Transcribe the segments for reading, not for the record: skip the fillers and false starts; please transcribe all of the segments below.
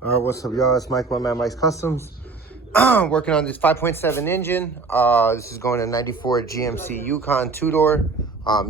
All right, what's up, y'all? It's Mike, my man, Mike's Customs. Working on this 5.7 engine. This is going to 94 GMC Yukon two-door.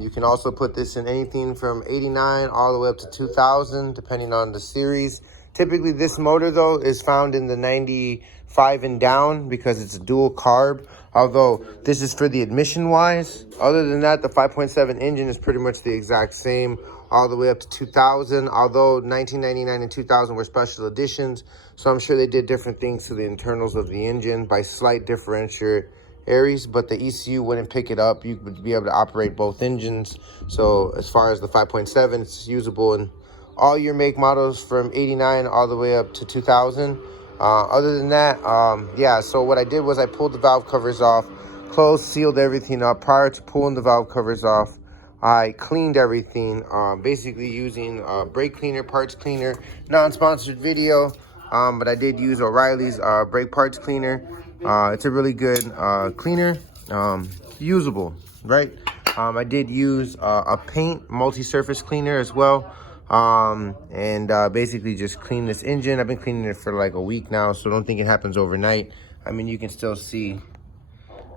You can also put this in anything from 89 all the way up to 2000, depending on the series. Typically, this motor, though, is found in the 95 and down because it's a dual carb. Although this is for the admission-wise. Other than that, the 5.7 engine is pretty much the exact same all the way up to 2000. Although 1999 and 2000 were special editions, so I'm sure they did different things to the internals of the engine by slight differential areas, but the ECU wouldn't pick it up. You would be able to operate both engines. So as far as the 5.7, it's usable in all your make models from 89 all the way up to 2000. Other than that, yeah, so what I did was I pulled the valve covers off, closed, sealed everything up. Prior to pulling the valve covers off, I cleaned everything, basically using brake cleaner, parts cleaner, non-sponsored video, but I did use O'Reilly's brake parts cleaner. It's a really good cleaner, usable, right? I did use a paint multi-surface cleaner as well, and basically just clean this engine. I've been cleaning it for like a week now, so don't think it happens overnight. I mean, you can still see,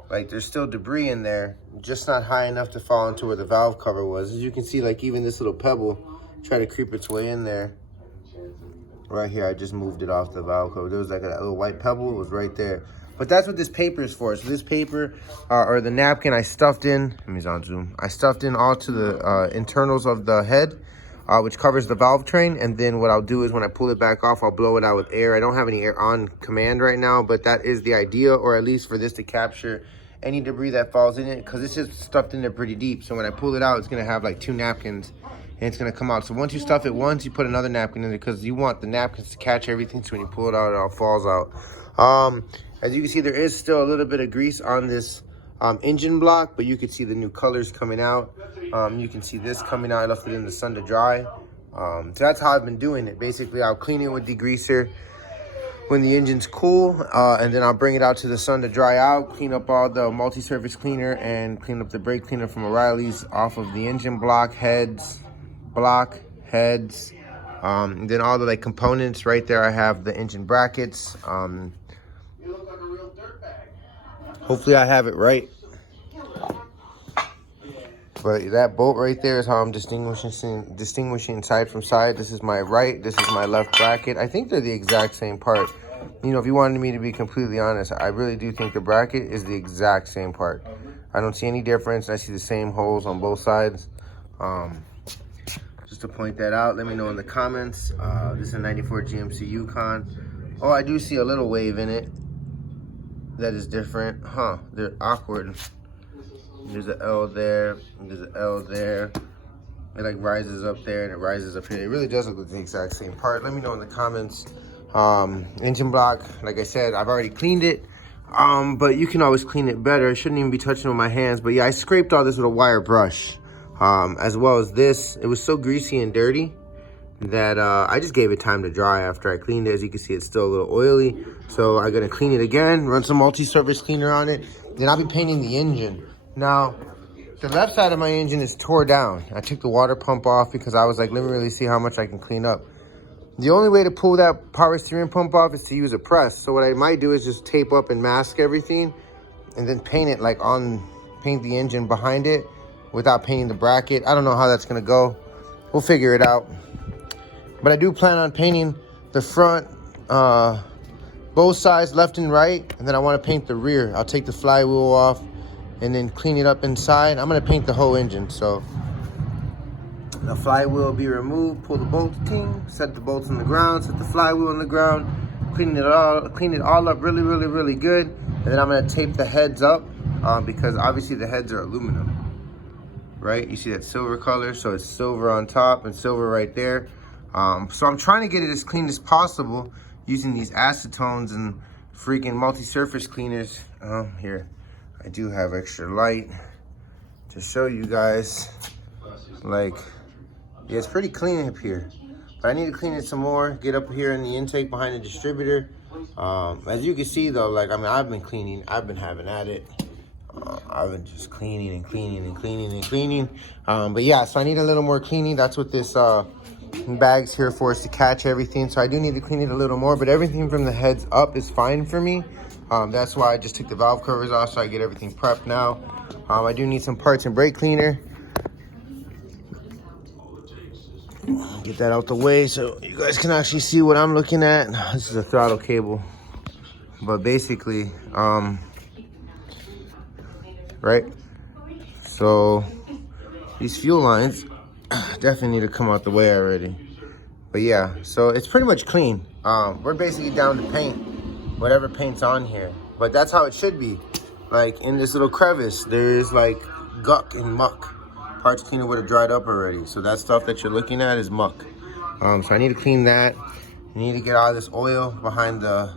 like, there's still debris in there, just not high enough to fall into where the valve cover was. As you can see, like, even this little pebble try to creep its way in there. Right here, I just moved it off the valve cover. There was like a little white pebble, it was right there. But that's what this paper is for. So this paper, or the napkin, I stuffed in, let me zoom. I stuffed in all to the internals of the head, which covers the valve train. And then what I'll do is when I pull it back off, I'll blow it out with air. I don't have any air on command right now, but that is the idea, or at least for this to capture any debris that falls in it, because it's just stuffed in there pretty deep. So when I pull it out, it's gonna have like 2 napkins and it's gonna come out. So once you stuff it once, you put another napkin in it because you want the napkins to catch everything, so when you pull it out, it all falls out. As you can see, there is still a little bit of grease on this engine block, but you can see the new colors coming out. You can see this coming out. I left it in the sun to dry. So that's how I've been doing it. Basically, I'll clean it with degreaser when the engine's cool, and then I'll bring it out to the sun to dry out, clean up all the multi-surface cleaner and clean up the brake cleaner from O'Reilly's off of the engine block heads, and then all the like components. Right there I have the engine brackets. Hopefully I have it right, but that bolt right there is how I'm distinguishing side from side. This is my right, this is my left bracket. I think they're the exact same part. You know, if you wanted me to be completely honest, I really do think the bracket is the exact same part. I don't see any difference. I see the same holes on both sides. Just to point that out, let me know in the comments. This is a 94 GMC Yukon. Oh, I do see a little wave in it. That is different. Huh, they're awkward. There's an L there, and there's an L there. It like rises up there and it rises up here. It really does look like the exact same part. Let me know in the comments. Engine block, like I said, I've already cleaned it. But you can always clean it better. I shouldn't even be touching it with my hands. But yeah, I scraped all this with a wire brush. As well as this. It was so greasy and dirty that I just gave it time to dry after I cleaned it. As you can see, it's still a little oily. So I'm gonna clean it again, run some multi-surface cleaner on it. Then I'll be painting the engine. Now, the left side of my engine is tore down. I took the water pump off because I was like, let me really see how much I can clean up. The only way to pull that power steering pump off is to use a press. So what I might do is just tape up and mask everything and then paint it like paint the engine behind it without painting the bracket. I don't know how that's gonna go. We'll figure it out. But I do plan on painting the front, both sides, left and right, and then I wanna paint the rear. I'll take the flywheel off and then clean it up inside. I'm gonna paint the whole engine, so the flywheel will be removed, pull the bolts, set the bolts on the ground, set the flywheel on the ground, clean it all up really, really, really good. And then I'm gonna tape the heads up because obviously the heads are aluminum, right? You see that silver color, so it's silver on top and silver right there. So I'm trying to get it as clean as possible using these acetones and freaking multi-surface cleaners. Here, I do have extra light to show you guys. Like, yeah, it's pretty clean up here, but I need to clean it some more, get up here in the intake behind the distributor. As you can see though, like, I mean, I've been cleaning, I've been having at it. I've been just cleaning and cleaning and cleaning and cleaning. But yeah, so I need a little more cleaning. That's what this bags here for us to catch everything. So I do need to clean it a little more, but everything from the heads up is fine for me. That's why I just took the valve covers off so I get everything prepped now. I do need some parts and brake cleaner. Get that out the way so you guys can actually see what I'm looking at. This is a throttle cable, but basically, right? So these fuel lines definitely need to come out the way already. But yeah, so it's pretty much clean. We're basically down to paint whatever paint's on here, but that's how it should be. Like in this little crevice, there is like guck and muck. Parts cleaner would have dried up already. So that stuff that you're looking at is muck. So I need to clean that. I need to get all this oil behind the,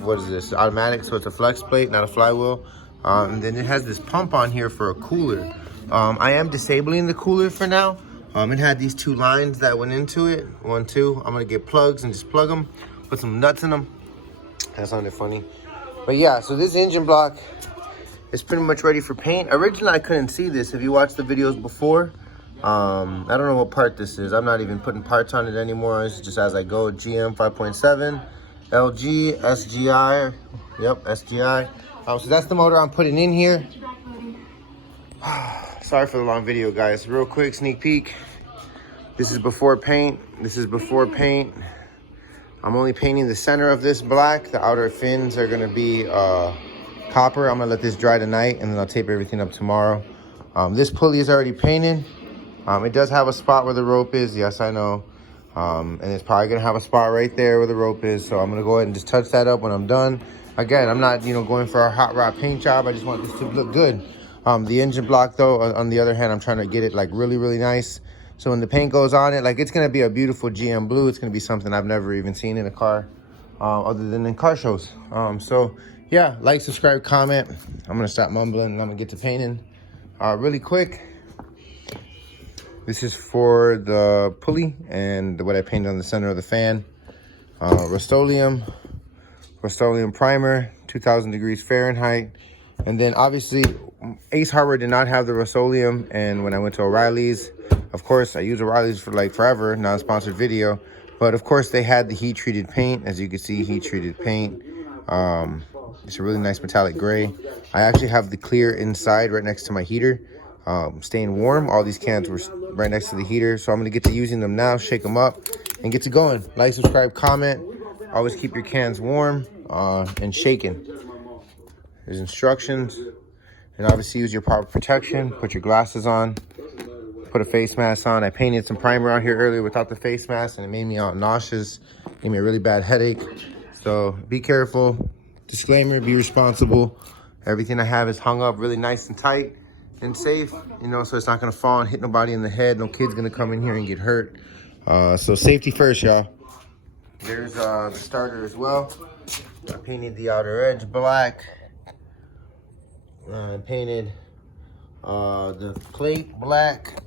what is this, automatic, so it's a flex plate, not a flywheel. And then it has this pump on here for a cooler. I am disabling the cooler for now. It had these 2 lines that went into it, 1, 2. I'm gonna get plugs and just plug them, put some nuts in them. That sounded funny. But yeah, so this engine block is pretty much ready for paint. Originally, I couldn't see this. If you watched the videos before, I don't know what part this is. I'm not even putting parts on it anymore. It's just as I go. GM 5.7, LG, SGI. Yep, SGI. So that's the motor I'm putting in here. Sorry for the long video, guys. Real quick sneak peek. This is before paint. This is before paint. I'm only painting the center of this black. The outer fins are gonna be copper. I'm gonna let this dry tonight and then I'll tape everything up tomorrow. This pulley is already painted. It does have a spot where the rope is, yes, I know. And it's probably gonna have a spot right there where the rope is. So I'm gonna go ahead and just touch that up when I'm done. Again, I'm not, going for a hot rod paint job. I just want this to look good. The engine block though, on the other hand, I'm trying to get it like really, really nice. So when the paint goes on it, like it's gonna be a beautiful GM blue. It's gonna be something I've never even seen in a car, other than in car shows. So yeah, like, subscribe, comment. I'm gonna stop mumbling and I'm gonna get to painting really quick. This is for the pulley and what I painted on the center of the fan. Rust-Oleum primer, 2000 degrees Fahrenheit. And then obviously Ace Hardware did not have the Rust-Oleum, and when I went to O'Reilly's, of course I use O'Reilly's for like forever, non-sponsored video, but of course they had the heat treated paint. As you can see, heat treated paint. It's a really nice metallic gray. I actually have the clear inside right next to my heater, staying warm. All these cans were right next to the heater, so I'm gonna get to using them now, shake them up and get to going. Like, subscribe, comment. Always keep your cans warm and shaken. There's instructions, and obviously use your proper protection. Put your glasses on, put a face mask on. I painted some primer out here earlier without the face mask and it made me all nauseous, gave me a really bad headache. So be careful. Disclaimer, be responsible. Everything I have is hung up really nice and tight and safe, so it's not gonna fall and hit nobody in the head. No kid's gonna come in here and get hurt. So safety first, y'all. There's the starter as well. I painted the outer edge black. I painted the plate black.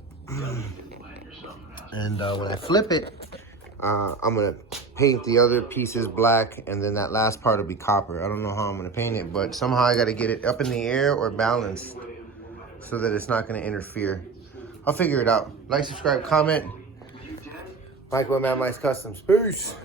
And when I flip it, I'm gonna paint the other pieces black, and then that last part will be copper. I don't know how I'm gonna paint it, but somehow I gotta get it up in the air or balanced so that it's not gonna interfere. I'll figure it out. Like, subscribe, comment. Mike, Man Mike's Customs. Peace.